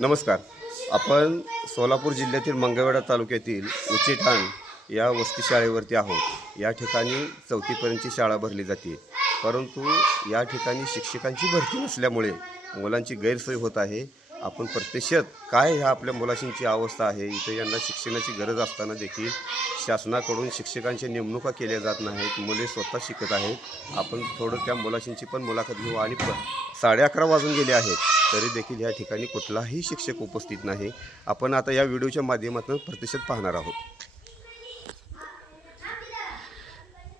नमस्कार. आपण सोलापूर जिल्ह्यातील मंगळवेढा तालुक्यातील उचेठाण या वसती शाळेवरती आहोत. या ठिकाणी 4थीपर्यंतची शाळा भरली जाते, परंतु या ठिकाणी शिक्षकांची भरती नसल्यामुळे मुलांची गैरसोय होत आहे. आपण प्रत्यक्षात काय ह्या आपल्या मुलांची अवस्था आहे, इथं यांना शिक्षणाची गरज असताना देखील शासनाकडून शिक्षकांच्या नेमणुका केल्या जात नाहीत. मुले स्वतः शिकत आहेत. आपण थोडं त्या मुलांची पण मुलाखत घेऊ. आणि 11:30 वाजून गेले आहेत तरी देखील या ठिकाणी कुठलाही शिक्षक उपस्थित नाही. आपण आता या व्हिडिओच्या माध्यमातून प्रत्यक्षात पाहणार आहोत.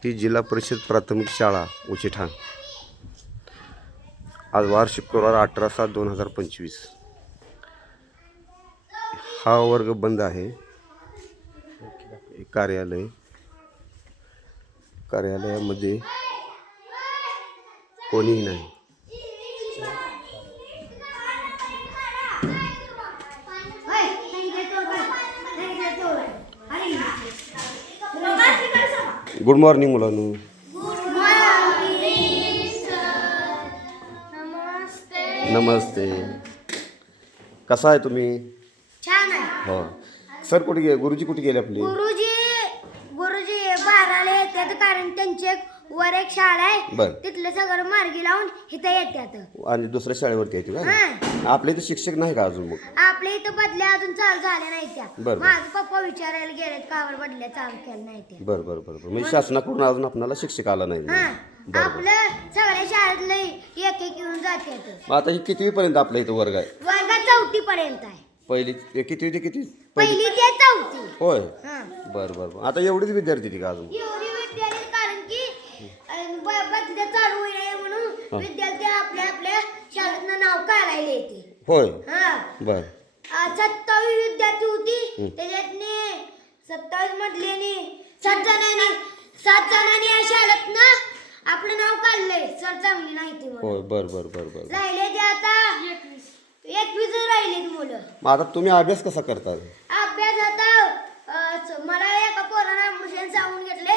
ही जिल्हा परिषद प्राथमिक शाळा उचेठाण. आज वार शुक्रवार 18/7/2025. हा वर्ग बंद आहे. कार्यालयामध्ये कोणीही नाही. गुड मॉर्निंग मुलांनो. नमस्ते. कसा आहे तुम्ही? छान आहे. हो. सर कुठे गेले? गुरुजी कुठे गेले आपले? गुरुजी 12ला येतात, कारण त्यांची वर एक शाळा आहे. बर. तिथलं सगळं मार्गी लावून इथं येतात. आणि दुसऱ्या शाळेवरती येते का? हा. आपल्या इथं शिक्षक नाही का अजून? मग आपल्या इथं बदल्या अजून चालू झाल्या नाही त्या. बर. माझे पप्पा विचारायला गेलेत कावर बदल्या चालू केल्या नाही त्या. बरं बरं बरं बरं. म्हणजे शासनाकडून अजून आपल्याला शिक्षक आला नाही. हा. बरं. आपलं सगळ्या शाळेतलं एक एक येऊन जातात. मग आता ही कितवीपर्यंत आपल्या इथं वर्ग आहे? वर्ग 4थी पर्यंत आहे. पहिली कितवी ते किती? पहिली ते 4थी. होय. हा. बरं बरं बरं. आता एवढीच विद्यार्थी ती का अजून? एवढी विद्यार्थी, कारण की बदल्या चालू होईल आहे म्हणून विद्यार्थी आपल्या आपल्या शाळेतनं नाव काढायला येते. होय. हा. बर. 27 विद्यार्थी होती. त्याच्यातने 27 मधले 7 जणांनी या शाळेतनं आपलं नाव काढलंय. सर चांगली नाही ती म्हणून. होय. बर बर बर बर. राहिले ते आता 21 राहिलेत मुलं. मग आता तुम्ही अभ्यास कसा करता? अभ्यास आता मला एका पोरानं अमृषाने सांगून घेतले,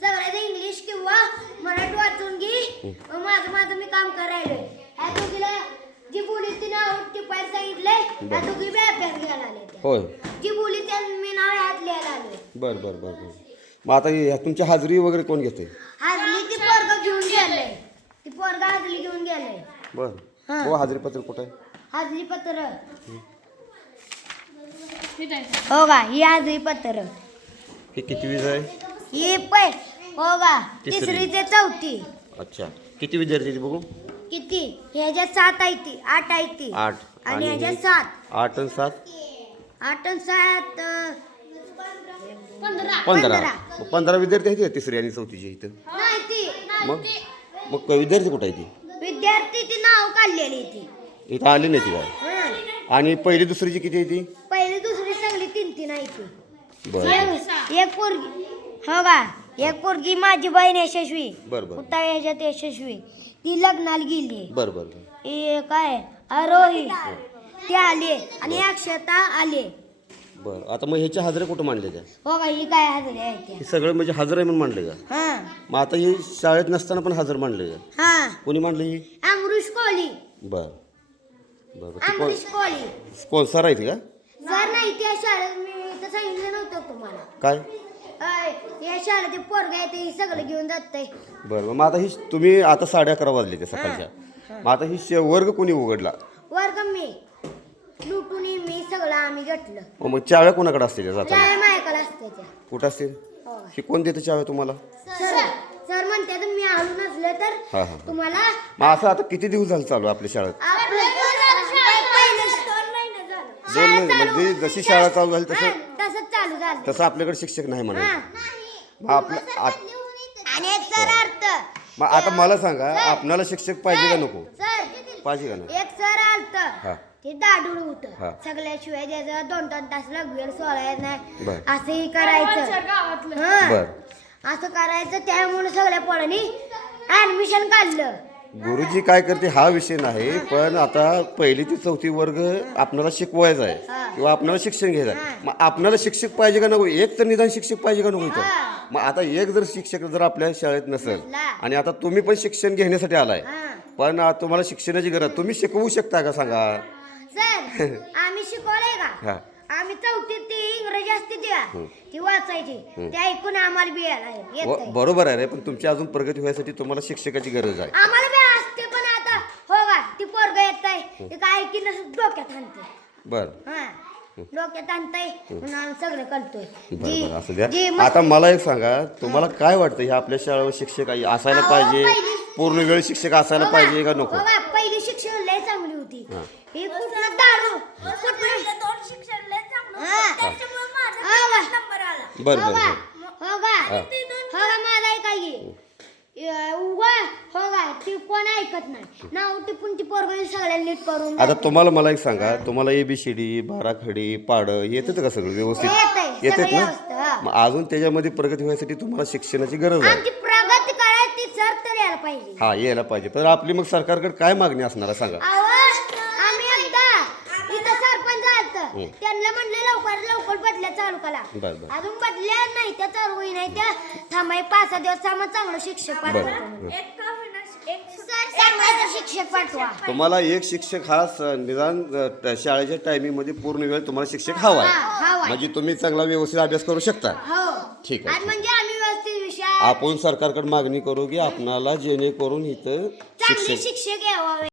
सगळ्याचं इंग्लिश किंवा मराठी वाचून घे, माझं मी काम करायलोय. ह्या दोघीला जी बोली ती नाव टिपायला सांगितलंय. ह्या दोघी बी अभ्यास घ्यायला आले. होय. जी बोली त्यांनी मी नाव ह्यात लिहायला आलोय. बर बर बर बर. मग आता तुमची हाजरी वगैरे कोण घेते? हाजरी ती पोरग घेऊन गेलंय. ती पोरगा हाजरी घेऊन गेलंय. बर. हा. हो. हाजरी पत्र कुठं आहे? हाजरी पत्र हो का? ही हाजरी पत्र. हे कितवीच आहे? ही हो का? तिसरी ते 4थी. अच्छा. किती विद्यार्थी आहेत बघू? किती? ह्याच्यात 7 आहे ती, 8 आहे ती. 8. आणि ह्याच्यात 7. 8 आणि 7 8 आणि 7 15. 15 विद्यार्थी आहेत का तिसरी आणि चौथीची इथं? नाही ती. मग विद्यार्थी कुठं आहे ती? विद्यार्थी ती नाव काढलेली ती. इथं आली नाही ती काय? हं. आणि पहिली दुसरीची किती आहे ती? पहिली दुसरी सगळी 3 आहे ती. बरं एक पोरगी हो का? एक पोरगी माझी बहीण यशस्वी. बरं बरं कुठं ह्याच्यात यशस्वी, ती लग्नाला गेली. बरं बरं बरं. हे काय आरोही ते आले आणि अक्षता आले. बरं. आता मग ह्याच्या हाजऱ्या कुठं मांडले त्या? हो का? ही काय हजरी आहे त्या. हे सगळं म्हणजे हजर आहे म्हणून मांडले का? हा. मग आता ही शाळेत नसताना पण हजर मांडले का? हा. कोणी मांडले ही? अमृष कोहली. बरं बरं. ती कोण? अमरीश कोहली कोण सर आहे ती का? सर नाही, त्या शाळेत मी तर सांगितलं नव्हतं तुम्हाला. काय? या शाळेत ते पोरगा आहे ते सगळं घेऊन जातंय. बरं. मग आता ही तुम्ही आता 11:30 वाजले ते सकाळच्या. मग आता ही वर्ग कोणी उघडला? वर्ग मी लुटून मी सगळं आम्ही घेतलं. मग चाव्या कोणाकडे असते त्या जाताना? त्या माझ्याकडे असते त्या. कुठं असतील? हो. ही कोण देते चाव्या तुम्हाला? सर म्हणतात मी आलो नसलं तर हां हां. तुम्हाला मग असं आता किती दिवस झालं चालू आहे आपल्या शाळेत? पहिलं 2 महिने झालं. 2 महिने. म्हणजे जशी शाळा चालू झाली तसं तसंच चालू झालं. तसं आपल्याकडे शिक्षक नाही हा. म्हणायचं. मग आपलं आणि एक सर अर्थ. मग आता मला सांगा, आपणाला शिक्षक पाहिजे का नको? सर पाहिजे का नाही? एक सर आलत. हा. ते दाडूळ हा. होतं. सगळ्याशिवाय त्याचं 2-2 तास लागवेल सोडायला नाही. बर. असंही करायचं. हा. बर. असं करायचं. त्यामुळे सगळ्या पोरांनी ऍडमिशन काढलं. गुरुजी काय करते हा विषय नाही, पण आता पहिली ते 4थी वर्ग आपल्याला शिकवायचा आहे किंवा आपल्याला शिक्षण घ्यायचं आहे. मग आपल्याला शिक्षक पाहिजे का नको? एक तर निदान शिक्षक पाहिजे का नको इथं? मग आता एक जर शिक्षक जर आपल्या शाळेत नसेल आणि आता तुम्ही पण शिक्षण घेण्यासाठी आलाय, पण तुम्हाला शिक्षणाची गरज, तुम्ही शिकवू शकता का सांगा? सर आम्ही शिकवलंय हा. का आम्ही चौथीत ती इंग्रजी असते ती वाचायची ते ऐकून आम्हाला बी येत बरोबर आहे रे, पण तुमची अजून प्रगती व्हायसाठी तुम्हाला शिक्षकाची गरज आहे. आम्हाला बी असते पण आता हो का ती पोरग येत आहे ते काय की डोक्यात आणते बरं हा डोक्यात आणताय म्हणून आम्ही सगळं करतोय बरं बरं असू द्या. आता मला एक सांगा, तुम्हाला काय वाटतं ह्या आपल्या शाळेवर शिक्षक असायला पाहिजे, पूर्ण वेळ शिक्षक असायला पाहिजे का नको? पहिली शिक्षण लय चांगली होती. ही कुठलं दारू कुठलं दोन शिक्षण लय चांगलं त्याच्यामुळे माझा नंबर आला. बरं बरं हो का मला काय उगा हो का ती कोण ऐकत नाही नाव टिपून ती पोरगं सगळ्या नीट करून आता तुम्हाला मला एक सांगा, तुम्हाला ABCD बाराखडी पाडं येतं का सगळं व्यवस्थित? येतात ना. मग अजून त्याच्यामध्ये प्रगती व्हायसाठी तुम्हाला शिक्षणाची गरज आहे. आमची प्रगती करायची सर तर यायला पाहिजे. हा यायला पाहिजे. तर आपली मग सरकारकडे काय मागणी असणार आहे सांगा? आम्ही एकदा इथं सरपंच आलत त्यांना म्हणले लवकर बदल्या चालू करा. बरं बरं अजून बदल्या नाही त्या चालू नाही त्या थांबाय 5-6 दिवस थांबा चांगलं शिक्षक पाठवा. शिक्षक पाठवा. तुम्हाला एक शिक्षक हा निदान शाळेच्या टायमिंग मध्ये पूर्ण वेळ तुम्हाला शिक्षक हवा आहे, म्हणजे तुम्ही चांगला व्यवस्थित अभ्यास करू शकता. हो ठीक आहे. म्हणजे आम्ही व्यवस्थित विषय आपण सरकारकडे मागणी करू की आपणाला जेणेकरून इथं चांगले शिक्षक यावे.